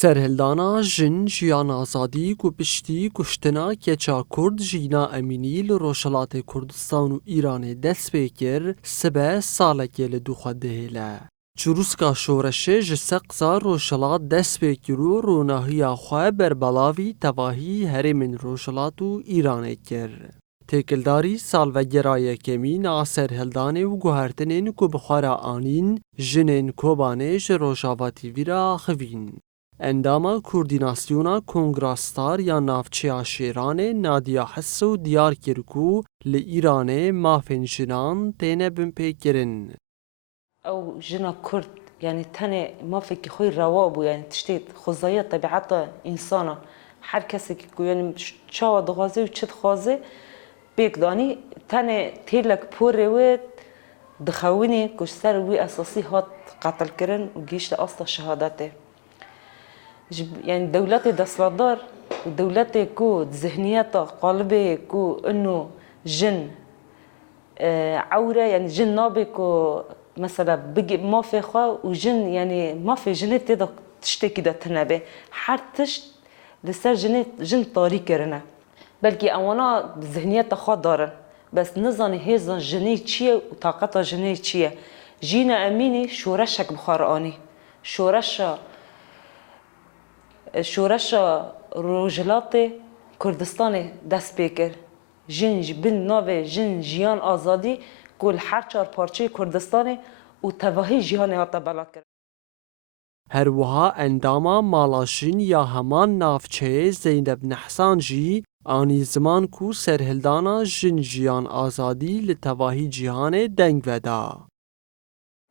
سرهلدانا جن جیان آزادی و پشتی کشتنا کچا کرد جینا امینی لروشلات کردستان و ایران دست بکر سبه سالکی لدوخه دهیله. چروسکا شورشه جسقزا روشلات دست بکرو روناهی خواه بربلاوی تواهی هرمن روشلات و ایران کر. تکلداری سالوگرای کمی ناصر هلدانه و گوهرتنین کو بخارا آنین جنین کوبانه جروشاواتی ویرا خوین. انداما کوردیناسیونا کنگراستار یا نافچیا شیران نادیا حسو دیار کرکو لی ایران مافن جنان تینه بمپی کرن. او جنا كرد يعني تاني ما فيك خوي روابو يعني تشتيت خزايا طبيعة إنسانا هر کسی که يعني شوا دغازي و چت خازي بيك داني تاني تيلك بوري و دخويني كش سر وي أساسي هات قتل كرن و جيش لأصل شهادته يعني دولتي دستلدار ودولتي كو ذهنيات قلبي كو إنه جن عورة يعني جن نابي كو مثلا بقي ما في خوا وجن يعني ما في جنات تقدر تشتكي ده تنبه حتىش لسر جن طاري كرنا بلكي أوانا ذهنيات خوا دارن بس نظني هذا جني تشيه وطاقتها جني تشيه جينا أميني شورشك بخاراني شورش روجلاتي كردستاني دست بكر جن بن ناوه جن جيان آزادي كل هر چار پارچه کردستانی و تواهی جهان هاتا بلا کرد. هر وها انداما مالاشین یا همان نافچه زینب نحسان جی آنی زمان کو سرهلدانا جن جیان آزادی لتواهی جهان دنگ ودا.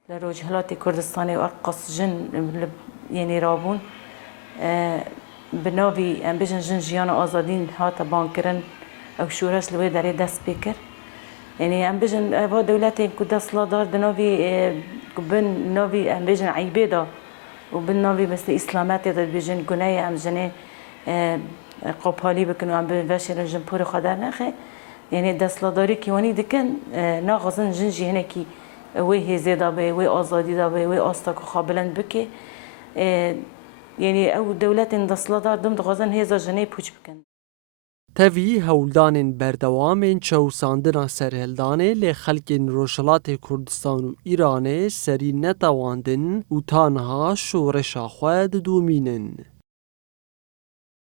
لروجهلات كردستاني وأرقص جن يعني رابون بناوي ام بيجن جن جيانا آزادين هاتا بانكرن او شورش لوي داري دست بكر يعني ام بيجن ابا دولتي كدس لا دار دناوي بن ناوي ام بيجن عيبيدا وبن ناوي بس اسلامات دار بيجن جناي ام جني قبالي بكنو ام بشر جمهور خدار نخي يعني دس لا داري كيواني دكن ناغزن جنجي هناكي وي زيدا بي وي ازادي دا بي وي استك قابلن بكي يعني او دولت دسلدار دم دغزن هزا جني پوچ بکن. تاوی هولدان بردوام چوساندنا سرهلدانه لخلق روشلات کردستان و ایران سری نتواندن و تانها شورش خواد دومینن.